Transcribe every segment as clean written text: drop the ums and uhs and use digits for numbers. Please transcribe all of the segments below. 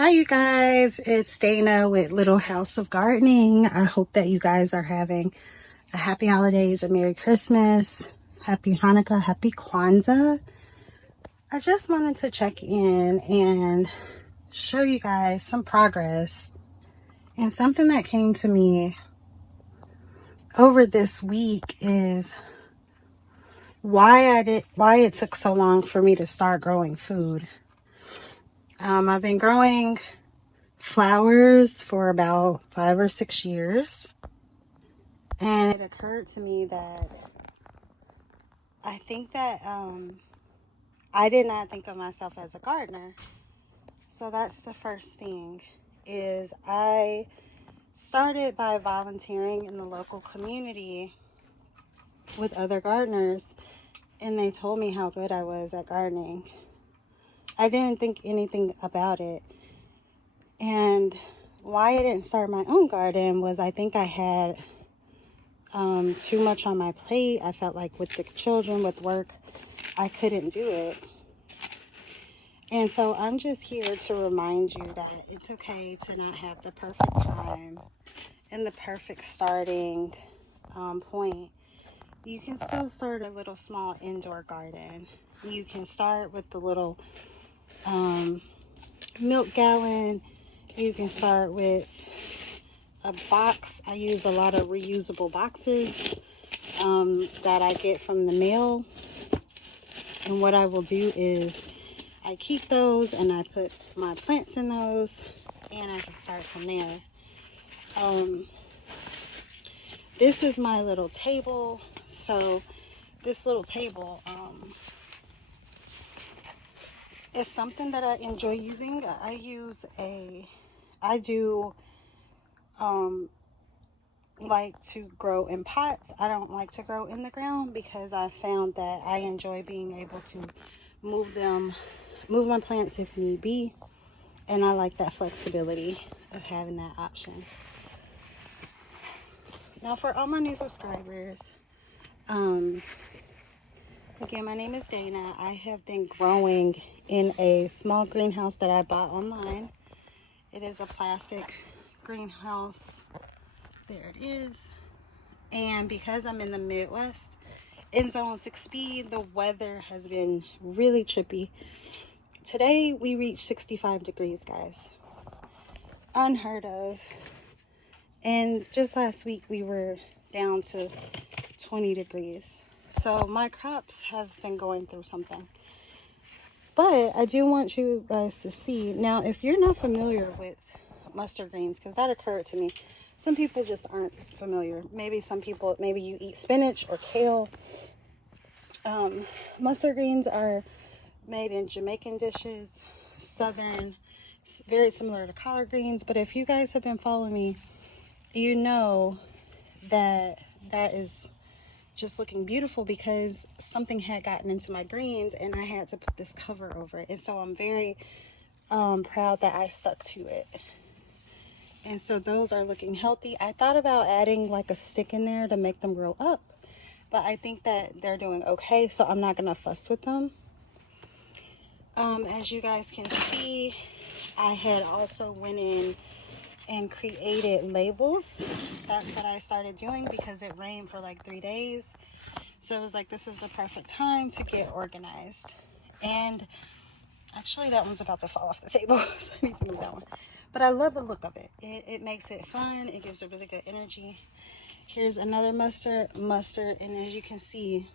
Hi you guys, it's Dana with Little House of Gardening. I hope that you guys are having a happy holidays, a Merry Christmas, Happy Hanukkah, Happy Kwanzaa. I just wanted to check in and show you guys some progress and something that came to me over this week is why it took so long for me to start growing food. I've been growing flowers for about 5 or 6 years, and it occurred to me that I think that I did not think of myself as a gardener. So that's the first thing, is I started by volunteering in the local community with other gardeners, and they told me how good I was at gardening. I didn't think anything about it. And why I didn't start my own garden was I think I had too much on my plate. I felt like with the children, with work, I couldn't do it. And so I'm just here to remind you that it's okay to not have the perfect time and the perfect starting point. You can still start a little small indoor garden. You can start with the little milk gallon. You can start with a box. I use a lot of reusable boxes that I get from the mail. And what I will do is I keep those and I put my plants in those, and I can start from there. This is my little table. So this little table is something that I enjoy using. I do like to grow in pots. I don't like to grow in the ground because I found that I enjoy being able to move my plants if need be, and I like that flexibility of having that option. Now for all my new subscribers, again, my name is Dana. I have been growing in a small greenhouse that I bought online. It is a plastic greenhouse. There it is. And because I'm in the Midwest, in zone 6B, the weather has been really trippy. Today we reached 65 degrees, guys. Unheard of. And just last week we were down to 20 degrees. So my crops have been going through something. But I do want you guys to see. Now, if you're not familiar with mustard greens, because that occurred to me, some people just aren't familiar. Maybe you eat spinach or kale. Mustard greens are made in Jamaican dishes, southern, very similar to collard greens. But if you guys have been following me, you know that is just looking beautiful because something had gotten into my greens and I had to put this cover over it. And so I'm very proud that I stuck to it. And so those are looking healthy. I thought about adding like a stick in there to make them grow up, but I think that they're doing okay, so I'm not gonna fuss with them. As you guys can see, I had also went in and created labels. That's what I started doing because it rained for like 3 days. So it was like, this is the perfect time to get organized. And actually that one's about to fall off the table, so I need to move that one. But I love the look of it. It makes it fun. It gives a really good energy. Here's another mustard, and as you can see,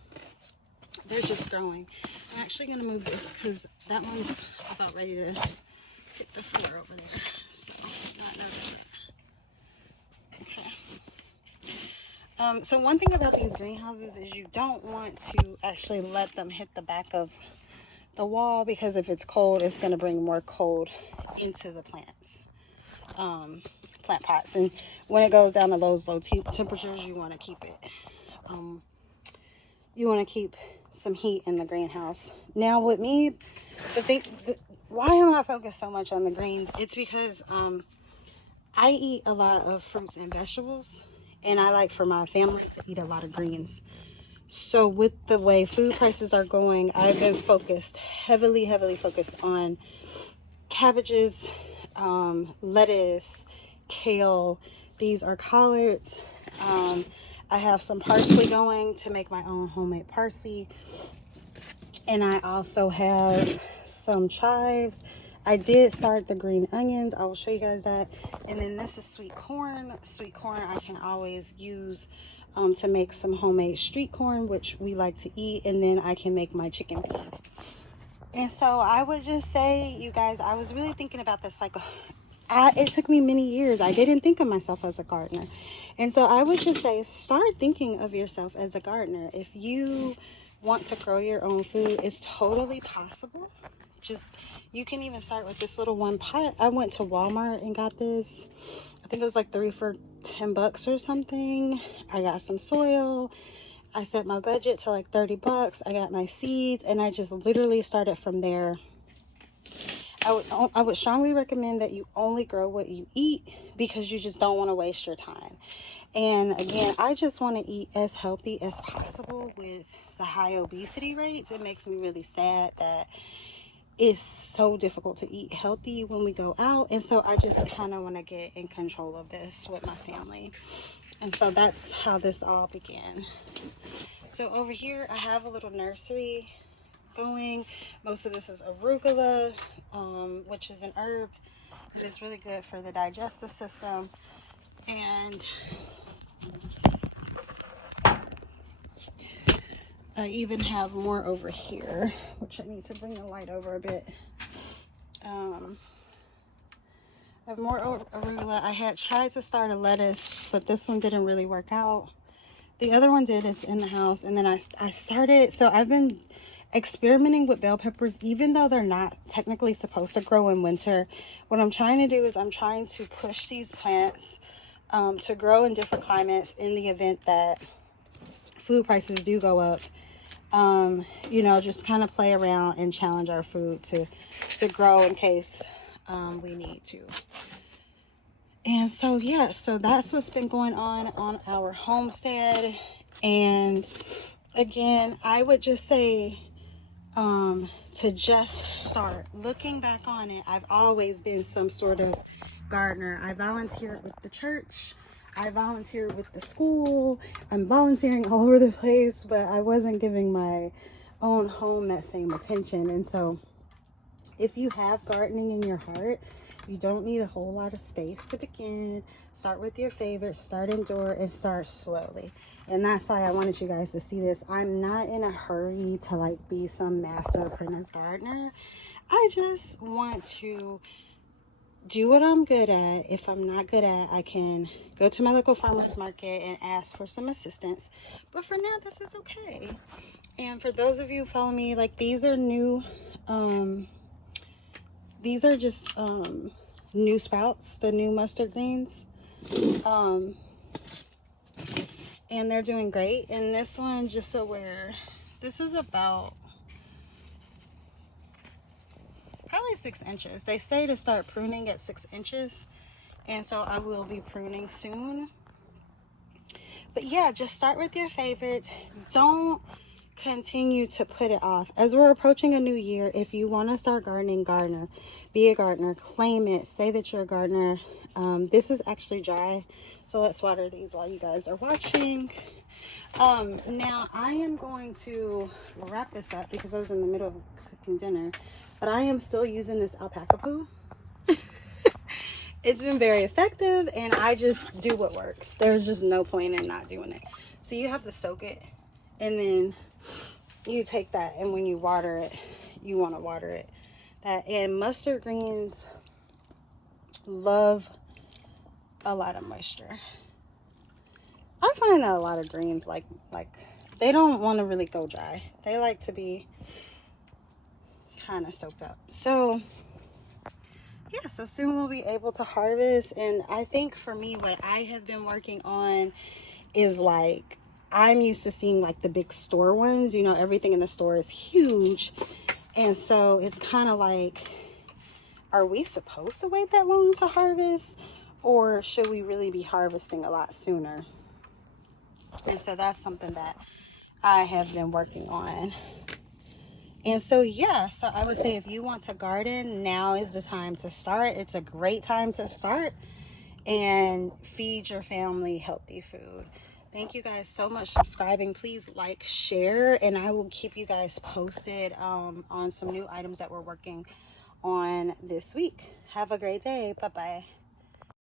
they're just growing. I'm actually gonna move this because that one's about ready to hit the floor over there. So not notice it. Okay. So one thing about these greenhouses is you don't want to actually let them hit the back of the wall, because if it's cold, it's going to bring more cold into the plants, plant pots. And when it goes down to those low temperatures, you want to keep it. You want to keep some heat in the greenhouse. Now with me, why am I focused so much on the greens? It's because I eat a lot of fruits and vegetables, and I like for my family to eat a lot of greens. So with the way food prices are going, I've been heavily focused on cabbages, lettuce, kale. These are collards. I have some parsley going to make my own homemade parsley. And I also have some chives. I did start the green onions. I will show you guys that. And then this is sweet corn. Sweet corn I can always use to make some homemade street corn, which we like to eat. And then I can make my chicken feed. And so I would just say, you guys, I was really thinking about this cycle. It took me many years. I didn't think of myself as a gardener. And so I would just say, start thinking of yourself as a gardener. If you want to grow your own food, it's totally possible. Just, you can even start with this little one pot. I went to Walmart and got this. I think it was like 3 for $10 or something. I got some soil. I set my budget to like $30. I got my seeds and I just literally started from there. I would strongly recommend that you only grow what you eat, because you just don't want to waste your time. And again, I just want to eat as healthy as possible. With the high obesity rates, it makes me really sad that it's so difficult to eat healthy when we go out. And so I just kind of want to get in control of this with my family. And so that's how this all began. So over here, I have a little nursery going. Most of this is arugula, which is an herb. It is really good for the digestive system. And I even have more over here, which I need to bring the light over a bit. I have more arugula. I had tried to start a lettuce, but this one didn't really work out. The other one did. It's in the house. And then I started, so I've been experimenting with bell peppers, even though they're not technically supposed to grow in winter. What I'm trying to do is I'm trying to push these plants to grow in different climates in the event that food prices do go up. You know, just kind of play around and challenge our food to grow in case we need to. And so, yeah, so that's what's been going on our homestead. And again, I would just say to just start. Looking back on it, I've always been some sort of gardener. I volunteered with the church. I volunteered with the school. I'm volunteering all over the place, but I wasn't giving my own home that same attention. And so if you have gardening in your heart, you don't need a whole lot of space to begin. Start with your favorites, start indoor, and start slowly. And that's why I wanted you guys to see this. I'm not in a hurry to like be some master apprentice gardener. I just want to do what I'm good at. If I'm not good at, I can go to my local farmer's market and ask for some assistance. But for now, this is okay. And for those of you who follow me, like these are new, these are just new sprouts, the new mustard greens. And they're doing great. And this one, just so this is about probably 6 inches. They say to start pruning at 6 inches. And so I will be pruning soon. But yeah, just start with your favorites. Don't continue to put it off. As we're approaching a new year, if you want to start gardening, gardener. Be a gardener. Claim it. Say that you're a gardener. This is actually dry, so let's water these while you guys are watching. Now I am going to wrap this up because I was in the middle of cooking dinner, but I am still using this alpaca poo. It's been very effective, and I just do what works. There's just no point in not doing it. So you have to soak it, and then you take that, and when you water it, you want to water it. And mustard greens love a lot of moisture. I find that a lot of greens like they don't want to really go dry. They like to be kind of soaked up. So yeah, so soon we'll be able to harvest. And I think for me, what I have been working on is like, I'm used to seeing like the big store ones, you know, everything in the store is huge. And so it's kind of like, are we supposed to wait that long to harvest, or should we really be harvesting a lot sooner? And so that's something that I have been working on. And so, yeah, so I would say if you want to garden, now is the time to start. It's a great time to start and feed your family healthy food. Thank you guys so much for subscribing. Please like, share, and I will keep you guys posted on some new items that we're working on this week. Have a great day. Bye-bye.